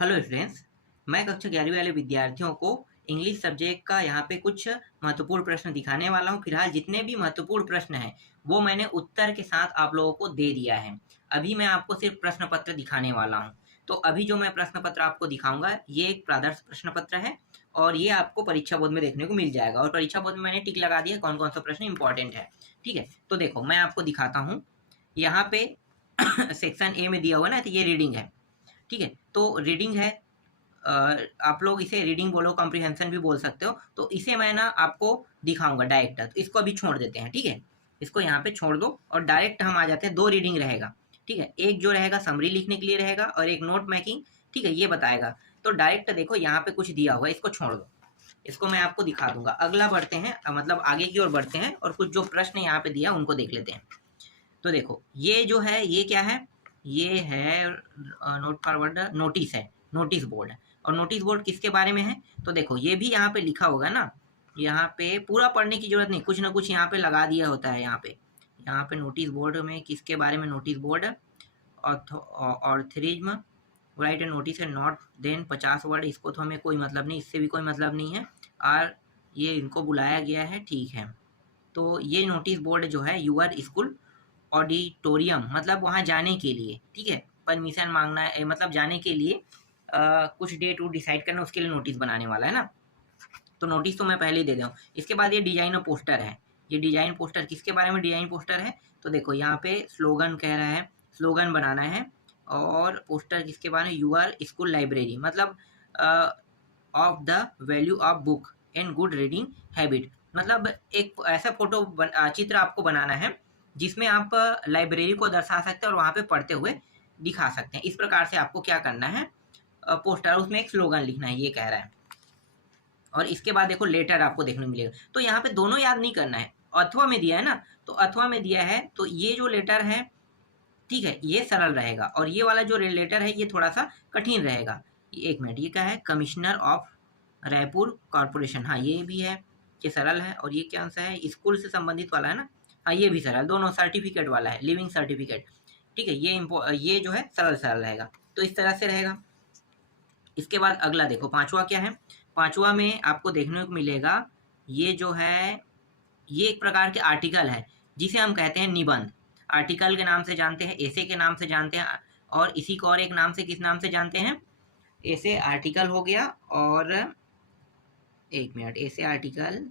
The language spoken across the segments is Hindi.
Hello friends. मैं कक्षा 11वीं वाले विद्यार्थियों को इंग्लिश सब्जेक्ट का यहाँ पे कुछ महत्वपूर्ण प्रश्न दिखाने वाला हूँ। फिलहाल जितने भी महत्वपूर्ण प्रश्न हैं वो मैंने उत्तर के साथ आप लोगों को दे दिया है। अभी मैं आपको सिर्फ प्रश्न पत्र दिखाने वाला हूँ। तो अभी जो मैं प्रश्न पत्र आपको दिखाऊंगा ये एक प्रादर्श प्रश्न पत्र है और ये आपको परीक्षा बोर्ड में देखने को मिल जाएगा। और परीक्षा बोर्ड में मैंने टिक लगा दिया कौन कौन सा प्रश्न इंपॉर्टेंट है। ठीक है, तो देखो मैं आपको दिखाता हूँ। यहाँ पे सेक्शन ए में दिया हुआ ना, तो ये रीडिंग है। ठीक है, तो रीडिंग है। आप लोग इसे रीडिंग बोलो, कॉम्प्रिहेंशन भी बोल सकते हो। तो इसे मैं ना आपको दिखाऊंगा डायरेक्ट, तो इसको अभी छोड़ देते हैं। ठीक है, इसको यहाँ पे छोड़ दो और डायरेक्ट हम आ जाते हैं। दो रीडिंग रहेगा। ठीक है, एक जो रहेगा समरी लिखने के लिए रहेगा और एक नोट मेकिंग। ठीक है, ये बताएगा। तो डायरेक्ट देखो यहाँ पे कुछ दिया हुआ है, इसको छोड़ दो। इसको मैं आपको दिखा दूंगा। अगला बढ़ते हैं, मतलब आगे की ओर बढ़ते हैं और कुछ जो प्रश्न यहाँ पे दिया उनको देख लेते हैं। तो देखो ये जो है ये क्या है, ये है नोट फॉरवर्ड, नोटिस है, नोटिस बोर्ड है। और नोटिस बोर्ड किसके बारे में है, तो देखो ये भी यहाँ पे लिखा होगा ना। यहाँ पे पूरा पढ़ने की जरूरत नहीं, कुछ ना कुछ यहाँ पे लगा दिया होता है। यहाँ पे नोटिस बोर्ड में किसके बारे में, नोटिस बोर्ड ऑर्थरिज्म राइट ए नोटिस है नॉट देन 50 वर्ड। इसको तो हमें कोई मतलब नहीं, इससे भी कोई मतलब नहीं है। और ये इनको बुलाया गया है, ठीक है। तो ये नोटिस बोर्ड जो है यूआर स्कूल ऑडिटोरियम, मतलब वहाँ जाने के लिए, ठीक है, परमिशन मांगना है, मतलब जाने के लिए कुछ डेट वो डिसाइड करना, उसके लिए नोटिस बनाने वाला है ना। तो नोटिस तो मैं पहले ही दे दूँ। इसके बाद ये डिजाइन और पोस्टर है। ये डिजाइन पोस्टर किसके बारे में डिजाइन पोस्टर है, तो देखो यहाँ पे स्लोगन कह रहा है, स्लोगन बनाना है। और पोस्टर किसके बारे में, यूआर स्कूल लाइब्रेरी, मतलब of the value of book and good reading habit. मतलब एक ऐसा फोटो चित्र आपको बनाना है जिसमें आप लाइब्रेरी को दर्शा सकते हैं और वहाँ पे पढ़ते हुए दिखा सकते हैं। इस प्रकार से आपको क्या करना है, पोस्टर, उसमें एक स्लोगन लिखना है, ये कह रहा है। और इसके बाद देखो लेटर आपको देखने को मिलेगा। तो यहाँ पे दोनों याद नहीं करना है, अथवा में दिया है ना, तो अथवा में दिया है तो ये जो लेटर है, ठीक है, ये सरल रहेगा और ये वाला जो लेटर है ये थोड़ा सा कठिन रहेगा। एक मिनट, ये क्या है, कमिश्नर ऑफ रायपुर कॉरपोरेशन, हाँ ये भी है, ये सरल है। और ये क्या सा है, स्कूल से संबंधित वाला है ना, हाँ ये भी सरल, दोनों सर्टिफिकेट वाला है, लिविंग सर्टिफिकेट। ठीक है, ये जो है सरल सरल रहेगा। तो इस तरह से रहेगा। इसके बाद अगला देखो, पांचवा क्या है। पांचवा में आपको देखने को मिलेगा, ये जो है ये एक प्रकार के आर्टिकल है जिसे हम कहते हैं निबंध। आर्टिकल के नाम से जानते हैं, एसे के नाम से जानते हैं, और इसी को और एक नाम से किस नाम से जानते हैं, एसे आर्टिकल हो गया। और एक मिनट, एसे आर्टिकल,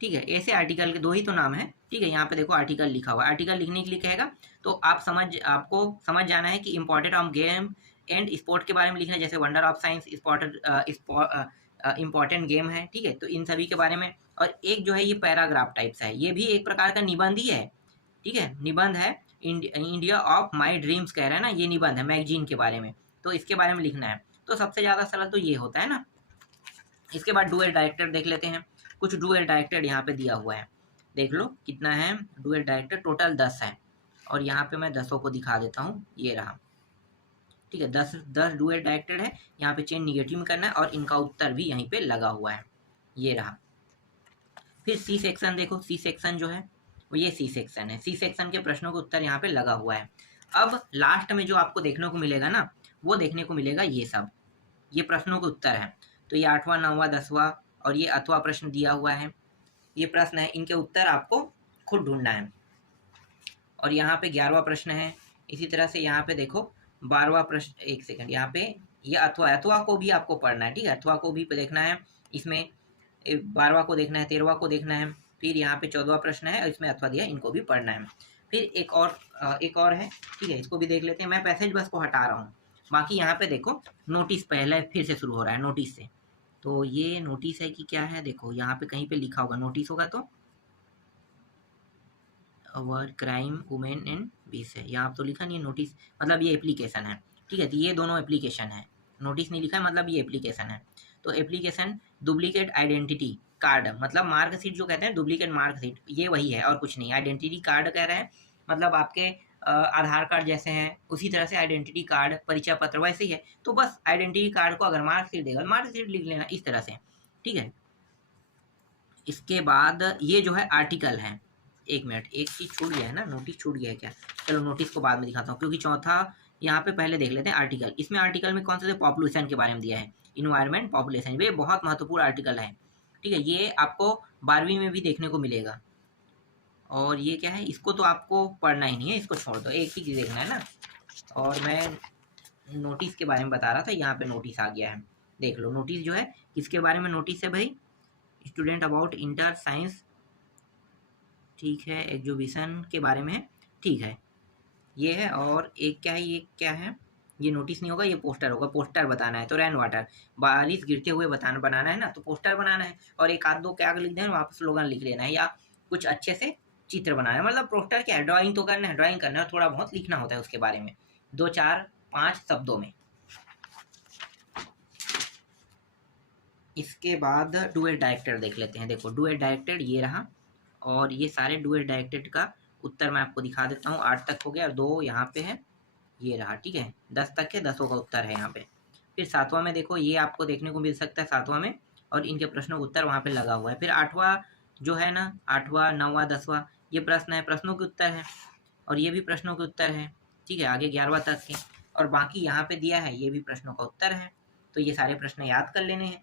ठीक है, ऐसे आर्टिकल के दो ही तो नाम है। ठीक है, यहाँ पे देखो आर्टिकल लिखा हुआ है। आर्टिकल लिखने के लिए कहेगा तो आपको समझ जाना है कि important of game and sport के बारे में लिखना है, जैसे wonder of science, important game है। ठीक है, तो इन सभी के बारे में। और एक जो है ये पैराग्राफ टाइप्स है, ये भी एक प्रकार का निबंध ही है। ठीक है, निबंध है। इंडिया ऑफ माई ड्रीम्स कह रहा है ना, ये निबंध है मैगजीन के बारे में, तो इसके बारे में लिखना है। तो सबसे ज़्यादा सरल तो ये होता है ना। इसके बाद डुएल डायरेक्टर देख लेते हैं। कुछ डुएल डायरेक्टर यहाँ पे दिया हुआ है, देख लो कितना है डुएल डायरेक्टर, टोटल 10 है। और यहाँ पे मैं 10 को दिखा देता हूँ, ये रहा। ठीक है, 10 डुएल डायरेक्टर है। यहाँ पे चेन निगेटिव में करना है और इनका उत्तर भी यहीं पे लगा हुआ है, ये रहा। फिर सी सेक्शन देखो, सी सेक्शन जो है वो ये सी सेक्शन है। सी सेक्शन के प्रश्नों का उत्तर यहाँ पे लगा हुआ है। अब लास्ट में जो आपको देखने को मिलेगा ना, वो देखने को मिलेगा ये सब, ये प्रश्नों के उत्तर है। तो ये 8वां 9वां 10वां और ये अथवा प्रश्न दिया हुआ है, ये प्रश्न है, इनके उत्तर आपको खुद ढूंढना है। और यहाँ पे 11वां प्रश्न है। इसी तरह से यहाँ पे देखो 12वां प्रश्न, एक सेकंड, यहाँ पे ये अथवा को भी आपको पढ़ना है। ठीक है, अथवा को भी देखना है, इसमें 12वां को देखना है, 13वां को देखना है। फिर यहाँ पे 14वां प्रश्न है और इसमें अथवा दिया, इनको भी पढ़ना है। फिर एक और है, ठीक है, इसको भी देख लेते हैं। मैं पैसेज बस को हटा रहा हूँ, बाकी यहाँ पे देखो नोटिस पहले फिर से शुरू हो रहा है, नोटिस से। तो ये नोटिस है कि क्या है, देखो यहाँ पे कहीं पे लिखा होगा नोटिस होगा तो अवर क्राइम वुमेन एंड बीस है, यहाँ तो लिखा नहीं है नोटिस, मतलब ये एप्लीकेशन है। ठीक है, तो ये दोनों एप्लीकेशन है, नोटिस नहीं लिखा है, मतलब ये एप्लीकेशन है। तो एप्लीकेशन डुप्लीकेट आइडेंटिटी कार्ड, मतलब मार्कशीट जो कहते हैं डुप्लीकेट मार्कशीट, ये वही है और कुछ नहीं। आइडेंटिटी कार्ड कह रहे हैं, मतलब आपके आधार कार्ड जैसे हैं उसी तरह से आइडेंटिटी कार्ड, परिचय पत्र वैसे ही है। तो बस आइडेंटिटी कार्ड को अगर मार्कशीट देगा, मार्कशीट लिख लेना इस तरह से। ठीक है, इसके बाद ये जो है आर्टिकल है। एक मिनट, एक चीज छूट गया है ना, नोटिस छूट गया है क्या, चलो नोटिस को बाद में दिखाता हूँ, क्योंकि चौथा यहाँ पे पहले देख लेते हैं आर्टिकल। इसमें आर्टिकल में कौन सा है, पॉपुलेशन के बारे में दिया है, इन्वायरमेंट पॉपुलेशन, ये बहुत महत्वपूर्ण आर्टिकल है, ठीक है। ये आपको 12वीं में भी देखने को मिलेगा। और ये क्या है, इसको तो आपको पढ़ना ही नहीं है, इसको छोड़ दो, एक ही चीज़ देखना है ना। और मैं नोटिस के बारे में बता रहा था, यहाँ पे नोटिस आ गया है, देख लो। नोटिस जो है किसके बारे में नोटिस है भाई, स्टूडेंट अबाउट इंटर साइंस, ठीक है, एग्जीबिशन के बारे में है, ठीक है, ये है। और एक क्या है, ये क्या है, ये नोटिस नहीं होगा, ये पोस्टर होगा। पोस्टर बताना है तो रेन वाटर, बारिश गिरते हुए बनाना है ना, तो पोस्टर बनाना है। और एक आध दो क्या लिख देना, वहाँ पर स्लोगन लिख लेना है, या कुछ अच्छे से चित्र बनाना है। मतलब पोस्टर क्या है, ड्राइंग तो करना है, ड्राइंग करना है, थोड़ा बहुत लिखना होता है उसके बारे में, 2 4 5 शब्दों में। इसके बाद डुएट डायरेक्टर देख लेते हैं। देखो डुएट डायरेक्टर ये रहा, और ये सारे डुएट डायरेक्टेड का उत्तर मैं आपको दिखा देता हूँ। 8 तक हो गया और 2 यहाँ पे है, ये रहा, ठीक है। 10 तक के 10 का उत्तर है यहाँ पे। फिर 7वां में देखो, ये आपको देखने को मिल सकता है 7वां में, और इनके प्रश्नों का उत्तर वहाँ पे लगा हुआ है। फिर 8वां जो है ना, 8वां 9वां 10वां ये प्रश्न है, प्रश्नों के उत्तर है, और ये भी प्रश्नों के उत्तर है, ठीक है। आगे 11वां तक के, और बाकी यहाँ पे दिया है, ये भी प्रश्नों का उत्तर है। तो ये सारे प्रश्न याद कर लेने हैं।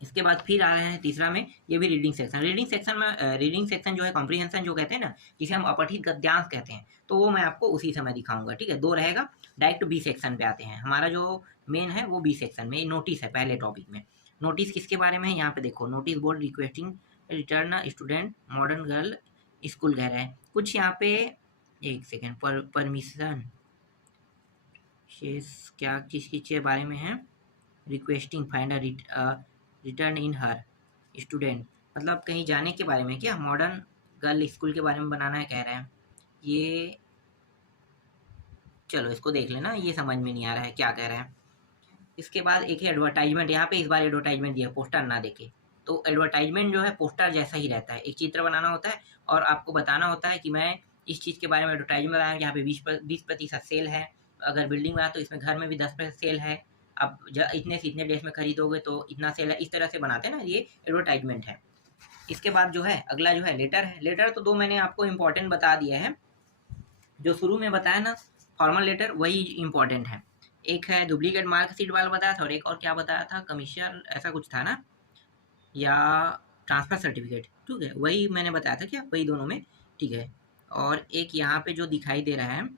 इसके बाद फिर आ रहे हैं तीसरा में, ये भी रीडिंग सेक्शन। रीडिंग सेक्शन में रीडिंग सेक्शन जो है कॉम्प्रीहेंशन जो कहते हैं ना, जिसे हम अपठित गद्यांश कहते हैं, तो वो मैं आपको उसी समय दिखाऊंगा, ठीक है। 2 रहेगा। डायरेक्ट बी सेक्शन पे आते हैं। हमारा जो मेन है वो बी सेक्शन में नोटिस है, पहले टॉपिक में। नोटिस किसके बारे में है, यहाँ पे देखो, notice board requesting return student modern girl school कह रहे हैं कुछ यहाँ पे। एक सेकेंड, परमिशन क्या किस बारे में है, रिक्वेस्टिंग फाइंड रिटर्न इन हर स्टूडेंट, मतलब कहीं जाने के बारे में, क्या मॉडर्न गर्ल स्कूल के बारे में बनाना है कह रहे हैं। ये चलो इसको देख लेना, ये समझ में नहीं आ रहा है क्या कह रहे हैं। इसके बाद एक है एडवर्टाइजमेंट। यहाँ पे इस बार एडवर्टाइजमेंट दिया, पोस्टर ना देखे, तो एडवर्टाइजमेंट जो है पोस्टर जैसा ही रहता है। एक चित्र बनाना होता है और आपको बताना होता है कि मैं इस चीज़ के बारे में एडवर्टाइजमेंट बनाया, यहाँ पे 20% सेल है। अगर बिल्डिंग बना तो इसमें घर में भी 10% सेल है। अब इतने से इतने डेज में खरीदोगे तो इतना सेल है, इस तरह से बनाते हैं ना, ये एडवर्टाइजमेंट है। इसके बाद जो है अगला जो है लेटर है। लेटर तो 2 मैंने आपको इम्पोर्टेंट बता दिया है, जो शुरू में बताया ना फॉर्मल लेटर, वही इम्पोर्टेंट है। एक है डुप्लीकेट मार्कशीट वाला बताया था, और एक और क्या बताया था, कमीशन ऐसा कुछ था ना, या ट्रांसफ़र सर्टिफिकेट, ठीक है, वही मैंने बताया था, क्या वही दोनों में, ठीक है। और एक यहाँ पे जो दिखाई दे रहा है,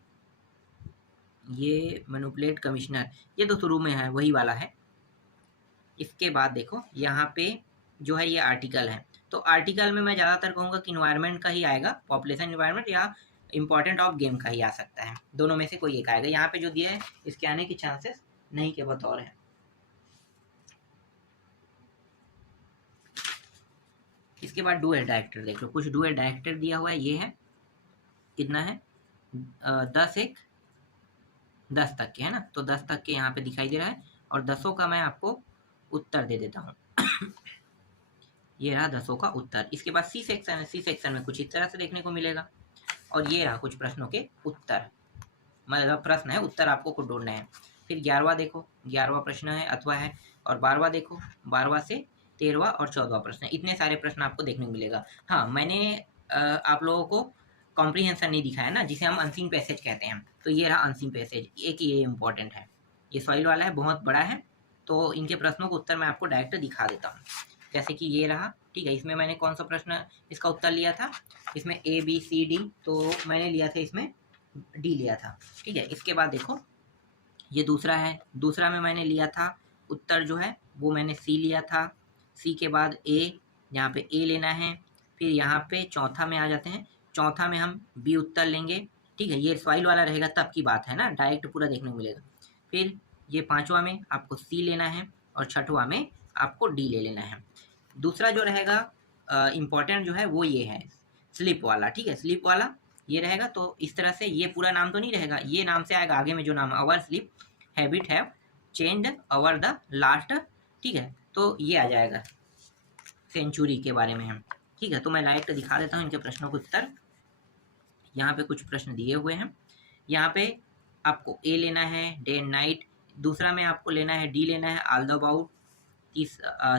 ये मैनिपुलेट कमिश्नर, ये तो शुरू में है, वही वाला है। इसके बाद देखो यहाँ पे जो है ये आर्टिकल है, तो आर्टिकल में मैं ज़्यादातर कहूँगा कि इन्वायरमेंट का ही आएगा, पॉपुलेशन इन्वायरमेंट, या इम्पोर्टेंट ऑफ गेम का ही आ सकता है, दोनों में से कोई एक आएगा। यहाँ पे जो दिया है इसके आने की चांसेस नहीं के बतौर है। इसके बाद डुएट डायरेक्टर देख लो, कुछ डुएट डायरेक्टर दिया हुआ है, ये है कितना है, 10 तक के है ना, तो 10 तक के यहाँ पे दिखाई दे रहा है, और 10 का मैं आपको उत्तर दे देता हूँ। ये रहा 10 का उत्तर। इसके बाद सी सेक्शन है, सी सेक्शन में कुछ इस तरह से देखने को मिलेगा, और ये रहा कुछ प्रश्नों के उत्तर, मतलब प्रश्न है, उत्तर आपको खुद ढूंढना है। फिर 11वां देखो, 11वां प्रश्न है अथवा है, और 12वां देखो, 12वां से 13वां और 14वां प्रश्न, इतने सारे प्रश्न आपको देखने को मिलेगा। हाँ, मैंने आप लोगों को कॉम्प्रीहेंशन नहीं दिखाया ना, जिसे हम अनसीन पैसेज कहते हैं, तो ये रहा अनसीन पैसेज, एक ये इम्पोर्टेंट है, ये सॉइल वाला है, बहुत बड़ा है, तो इनके प्रश्नों का उत्तर मैं आपको डायरेक्ट दिखा देता हूँ। जैसे कि ये रहा, ठीक है, इसमें मैंने कौन सा प्रश्न इसका उत्तर लिया था, इसमें A B C D, तो मैंने लिया था इसमें D लिया था, ठीक है। इसके बाद देखो ये दूसरा है, दूसरा में मैंने लिया था उत्तर जो है वो मैंने C लिया था। C के बाद A, यहाँ पे A लेना है। फिर यहाँ पे चौथा में आ जाते हैं, चौथा में हम B उत्तर लेंगे, ठीक है। ये सॉइल वाला रहेगा तब की बात है ना, डायरेक्ट पूरा देखने को मिलेगा। फिर ये 5वां में आपको C लेना है, और 6वां में आपको D ले लेना है। दूसरा जो रहेगा इम्पोर्टेंट जो है वो ये है स्लिप वाला, ठीक है, स्लिप वाला ये रहेगा। तो इस तरह से ये पूरा नाम तो नहीं रहेगा, ये नाम से आएगा आगे में जो नाम है, our sleep habit have changed over the last, ठीक है, तो ये आ जाएगा सेंचुरी के बारे में हम, ठीक है। तो मैं डायरेक्ट दिखा देता हूँ इनके प्रश्नों के उत्तर। यहाँ पे कुछ प्रश्न दिए हुए हैं, यहाँ पे आपको A लेना है डे एंड नाइट, दूसरा में आपको लेना है D लेना है ऑल द अबाउट,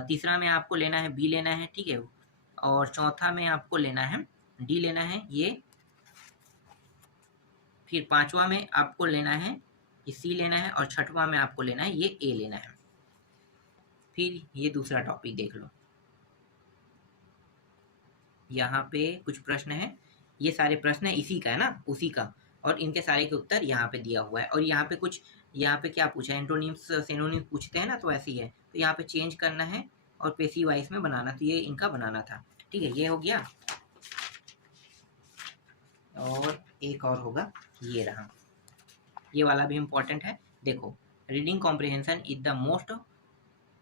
तीसरा में आपको लेना है B लेना है, ठीक है, और चौथा में आपको लेना है D लेना है ये। फिर 5वां में आपको लेना है ये सी लेना है, और 6वां में आपको लेना है ये ए लेना है। फिर ये दूसरा टॉपिक देख लो, यहाँ पे कुछ प्रश्न है, ये सारे प्रश्न है इसी का है ना, उसी का, और इनके सारे के उत्तर यहाँ पे दिया हुआ है। और यहाँ पे कुछ, यहाँ पे क्या पूछा है, एंटोनिम्स सिनोनिम्स पूछते हैं ना, तो ऐसे ही है, तो यहाँ पे चेंज करना है और पैसिव वॉइस में बनाना, तो ये इनका बनाना था। ठीक है, ये हो गया। और एक और होगा, ये रहा, ये वाला भी इम्पोर्टेंट है। देखो, reading comprehension is the most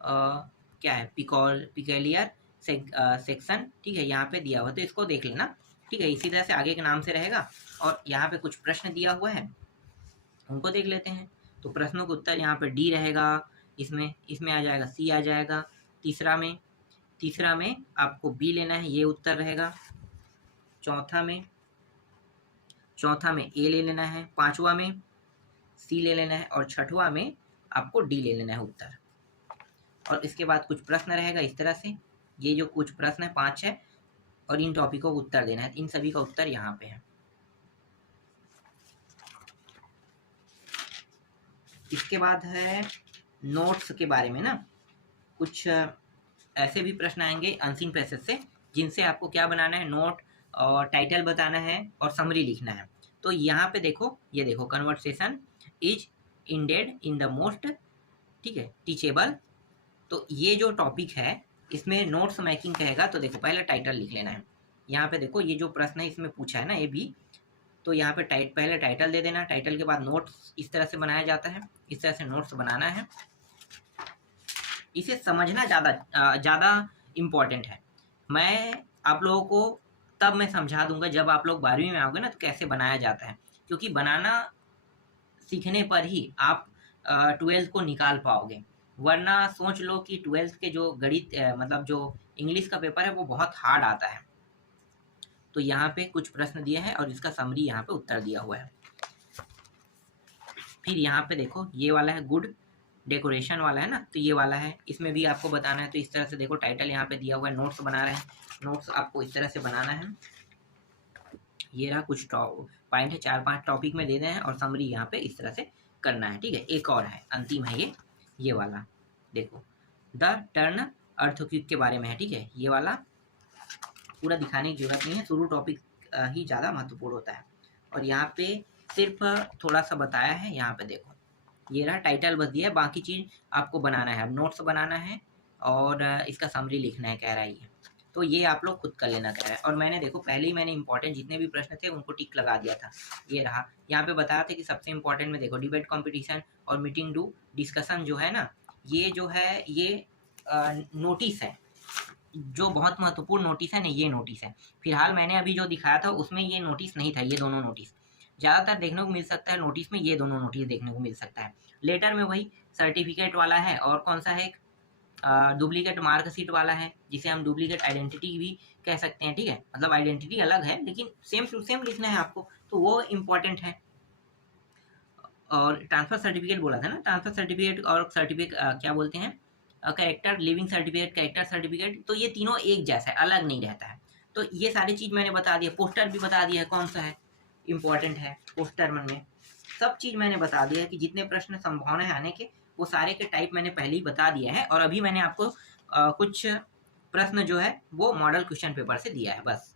क्या है, पिकलियर सेक्शन। ठीक है, यहाँ पे दिया हुआ, तो इसको देख लेना। ठीक है, इसी तरह से आगे के नाम से रहेगा। और यहाँ पे कुछ प्रश्न दिया हुआ है, उनको देख लेते हैं। तो प्रश्नों का उत्तर यहाँ पे डी रहेगा, इसमें आ जाएगा सी आ जाएगा। तीसरा में आपको बी लेना है, ये उत्तर रहेगा। चौथा में ए ले लेना है, 5वां में सी ले लेना है, और 6वां में आपको डी ले लेना है उत्तर। और इसके बाद कुछ प्रश्न रहेगा इस तरह से, ये जो कुछ प्रश्न है 5 है, और इन टॉपिकों को उत्तर देना है। इन सभी का उत्तर यहाँ पे है। इसके बाद है नोट्स के बारे में ना, कुछ ऐसे भी प्रश्न आएंगे अनसीन पैसेज से, जिनसे आपको क्या बनाना है, नोट और टाइटल बताना है और समरी लिखना है। तो यहाँ पे देखो, ये देखो, conversation is ended in the most, ठीक है, टीचेबल। तो ये जो टॉपिक है, इसमें नोट्स मेकिंग कहेगा, तो देखो पहले टाइटल लिख लेना है। यहाँ पे देखो, ये जो प्रश्न है इसमें पूछा है ना, ये भी, तो यहाँ पे पहले टाइटल दे देना। टाइटल के बाद नोट्स इस तरह से बनाया जाता है, इस तरह से नोट्स बनाना है। इसे समझना ज़्यादा इम्पॉर्टेंट है। मैं आप लोगों को तब मैं समझा दूंगा जब आप लोग 12वीं में आओगे ना, तो कैसे बनाया जाता है, क्योंकि बनाना सीखने पर ही आप 12th को निकाल पाओगे। वरना सोच लो कि 12th के जो गणित मतलब जो इंग्लिश का पेपर है वो बहुत हार्ड आता है। तो यहाँ पे कुछ प्रश्न दिए हैं और इसका समरी यहाँ पे उत्तर दिया हुआ है। फिर यहाँ पे देखो, ये वाला है गुड डेकोरेशन वाला है ना, तो ये वाला है, इसमें भी आपको बताना है। तो इस तरह से देखो, टाइटल यहाँ पे दिया हुआ है, नोट्स बना रहे हैं, नोट्स आपको इस तरह से बनाना है। ये रहा, कुछ पॉइंट है, 4-5 टॉपिक में दे रहे हैं, और समरी यहाँ पे इस तरह से करना है। ठीक है, एक और है, अंतिम है ये वाला, देखो, द टर्न अर्थक्वेक के बारे में है। ठीक है, ये वाला पूरा दिखाने की जरूरत नहीं है, शुरू टॉपिक ही ज़्यादा महत्वपूर्ण होता है। और यहाँ पे सिर्फ थोड़ा सा बताया है, यहाँ पे देखो, ये रहा, टाइटल बस दिया है, बाकी चीज़ आपको बनाना है, अब नोट्स बनाना है और इसका समरी लिखना है, कह रहा है ये। तो ये आप लोग खुद कर लेना कह रहा है। और मैंने देखो, पहले ही मैंने इंपॉर्टेंट जितने भी प्रश्न थे उनको टिक लगा दिया था। ये रहा, यहाँ पे बताया था कि सबसे इंपॉर्टेंट में देखो, डिबेट कॉम्पिटिशन और मीटिंग डू डिस्कशन जो है ना, ये जो है ये नोटिस है, जो बहुत महत्वपूर्ण नोटिस है ना, ये नोटिस है। फिलहाल मैंने अभी जो दिखाया था उसमें ये नोटिस नहीं था, ये दोनों नोटिस ज़्यादातर देखने को मिल सकता है नोटिस में, ये दोनों नोटिस देखने को मिल सकता है। लेटर में वही सर्टिफिकेट वाला है, और कौन सा है, डुप्लीकेट मार्कशीट वाला है, जिसे हम डुप्लीकेट आइडेंटिटी भी कह सकते हैं। ठीक है, मतलब आइडेंटिटी अलग है लेकिन सेम टू सेम लिखना है आपको, तो वो इम्पोर्टेंट है। और ट्रांसफर सर्टिफिकेट बोला था ना, ट्रांसफर सर्टिफिकेट और सर्टिफिकेट क्या बोलते हैं, character leaving certificate, character certificate, तो ये तीनों एक जैसा है, अलग नहीं रहता है। तो ये सारी चीज़ मैंने बता दिया। पोस्टर भी बता दिया है कौन सा है, इम्पोर्टेंट है पोस्टर में, सब चीज़ मैंने बता दिया है कि जितने प्रश्न संभावना है आने के, वो सारे के टाइप मैंने पहले ही बता दिया है। और अभी मैंने आपको कुछ प्रश्न जो है वो मॉडल क्वेश्चन पेपर से दिया है, बस।